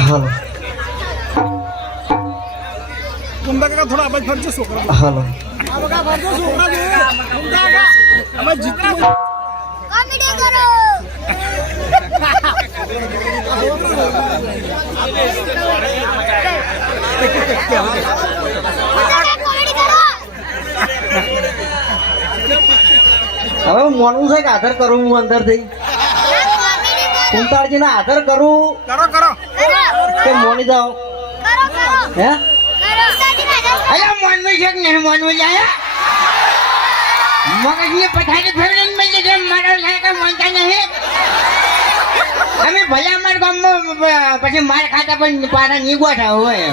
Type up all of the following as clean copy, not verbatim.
હાલો થોડા અવાજ ફરજો છોકરા હાલો અમે જીતના કોમેડી કરો કોમેડી કરો હવે મોનું છે કે આધાર કરું હું અંદરથી કુંતાળજી ના આધાર કરું કરો કરો કે મોની જાઓ હે અલા મોનવું છે કે નહીં મોનવું જાય મગજની પથારી ફેરવીને મળી છે મારો લાયક મોનતા નહીં અમે ભલે અમારા ગામમાં પછી માર ખાતા પણ પાછા નહીં ગોઠા હોય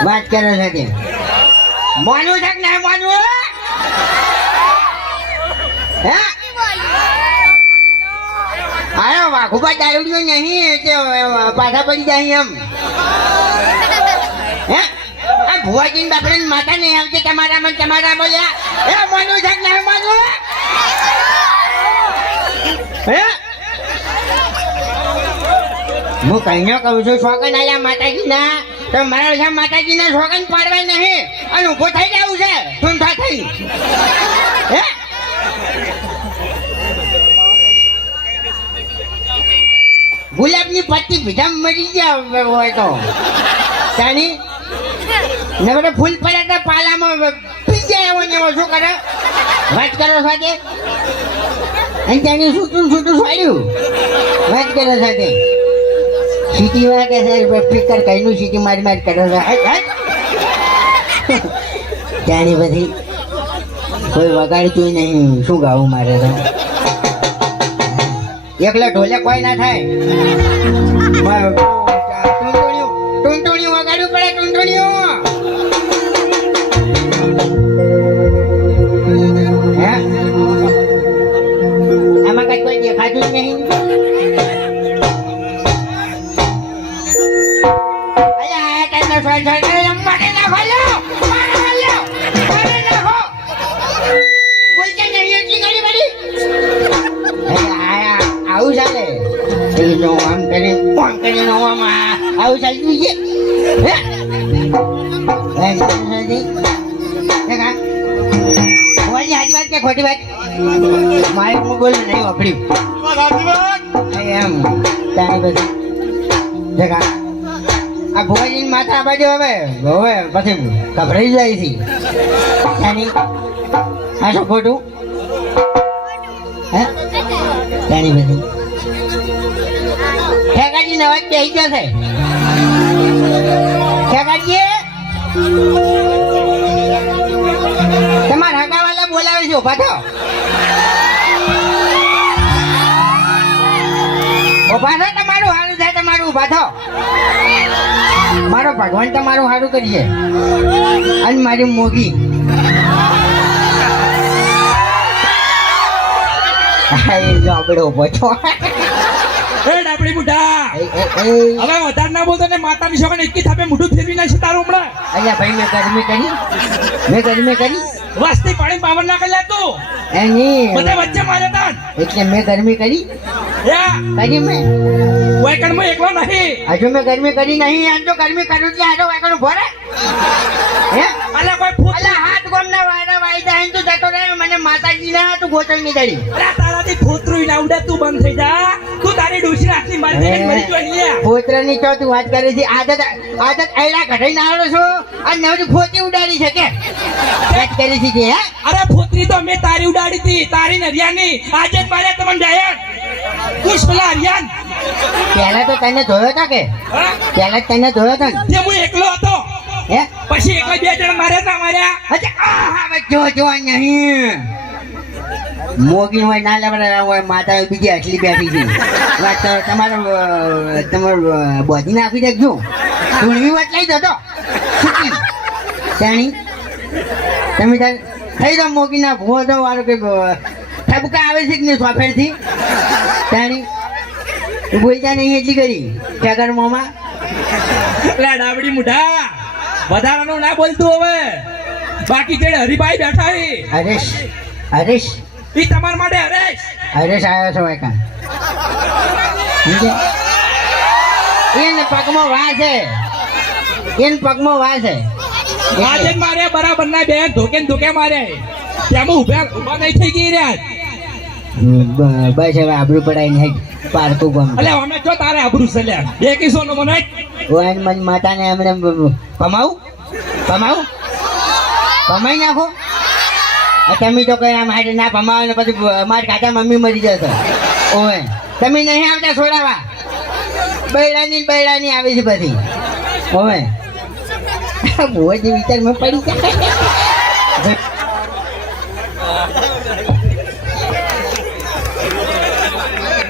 વાત કરે છે તે મોનવું છે કે નહીં મોનવું હે આયો વાઘુબા દારૂડિયો નહીં કે પાછા પડી જાય એમ હે આ ભુવાજીની બાપડાની માતા નહીં આવતી તમારા બોલ્યા એ મોનું છે ને મોનું હે હું કહીને કહું છું શોકન આયા માતાજીના તો મારા માતાજીના શોકન પાડવાય નહીં અને ઊભો થઈ જવું છે ઠૂંઠા થઈ હે ગુલાબની પત્તી ભીધા મરી ગયા હોય તો તાની નવડે ફૂલ પડે તો પાલામાં પી જાય એવો ને એવો શું કરે વાત કરો સાથે અને ત્યાંની છૂટું છોડ્યું વાત કરો સાથે સીટી વાળા કે છે ફિકર કઈનું સીટી મારી કરો છો ત્યાંની બધી કોઈ વગાડતું નહીં શું ગાવું મારે તો એકલા ઢોલે કોઈ ના થાય ટૂંટુણિયું વગાડવું પડે ટૂંટુણિયું હે આમાં કઈ કોઈ દેખાતું જ નહીં આવું ચાલે આમ કરીને ફોન કરીને આવું ચાલતું છે સાચી વાત કે ખોટી વાત મારે હું બોલું નહીં વાપર્યું એમ તારી બધી દેખા આ ભુવાજીની માથા બાજુ હવે પછી ગભરાઈ જાય છે તાની આ શું ખોટું હે તારી બધી ખેગાજી નવાજ બેસી જશે ખેગાજી તમારા હગાવાલા બોલાવે છે ઉભા થો તમારું સારું થાય તમારું ઉભા થો મારો ભગવાન તમારું સારું કરીએ અને મારી મોગી જોબડો ઉભો છો ડાબડી બુઢા હવે વધારે ના બોલતો ને માતાની છોકરાને એકી થાપે મોઢું ફેરવી નાખશે તારું હમણાં અલ્યા ભાઈ મેં ગરમી કરી વાસ્તી પાણી પાવર ના કરી તું એની બધા વચ્ચે મારે તાન એટલે મેં ગરમી કરી કરી મેં વાયકણ માં એકલો નહીં હજુ મેં ગરમી કરી નહીં આજ તો ગરમી કરું એટલે આજો વાયકણ ભરે હે અલા કોઈ ફૂટ અલા હાથ ગોમના વાયરા વાઈ જાય તું જતો રહે મને માતાજી ના તું ગોચણ ની દડી અલા તારાથી ફોતરું ના ઉડે તું બંધ થઈ જા તું તારી ડોશી આખી મારી દે મરી જોઈ લે ફોતરાની તો તું વાત કરી છે આદત આયલા ઘટાઈ ના આવ્યો છું અને નવરી ફોતી ઉડાડી છે કે વાત કરી છે હે અરે ફોતરી તો મેં તારી ઉડાડી હતી તારી નરિયાની આજે જ મારે તમને ડાયર કુશ પેલા હરિયાન પહેલા તો તને ધોયો હતા કે પહેલા તને ધોયો હતો ને તે હું એકલો હતો હે પછી એક બે જણ માર્યા તા માર્યા હવે જો નહીં મોગી હોય ના લેવડા હોય માતા બીજી આટલી બેઠી છે વાત તમારું બોધી નાખી દેજો ધૂળવી વાત લઈ જતો જાણી તમે થઈ જાઓ મોગી ના ભૂવો તો વાળો કે ઠબકા આવે છે કે નહીં સોફેરથી જાણી તું બોલતા નહીં એટલી કરી ખેગર મોમાં ડાબડી મુઢા વધારાનું ના બોલતું હવે બાકી જે હરિભાઈ બેઠા અરે હરેશ ઈ તમારા માટે હરેશ હરેશ આવ્યો છો એકા એને પગમાં વાહ છે એને પગમાં વાહ છે આજે જ મારે બરાબર ના બે ધોકે ને ધોકે મારે ત્યાં ઉભા નહીં થઈ ગઈ રહ્યા બસ હવે આબરૂ પડાઈને હેડ પારકું ગમ અલે અમે જો તારે આબરૂ છે લ્યા બે કિસો નો મને ઓન મન માતાને એમણે કમાવું કમાઈ નાખો તમે તો કઈ આમ હાડે ના કમાવો ને પછી અમારી કાકા મમ્મી મરી જશે ઓય તમે નહીં આવતા છોડાવા બૈડાની આવી છે પછી ઓય બહુ જ વિચારમાં પડી જાય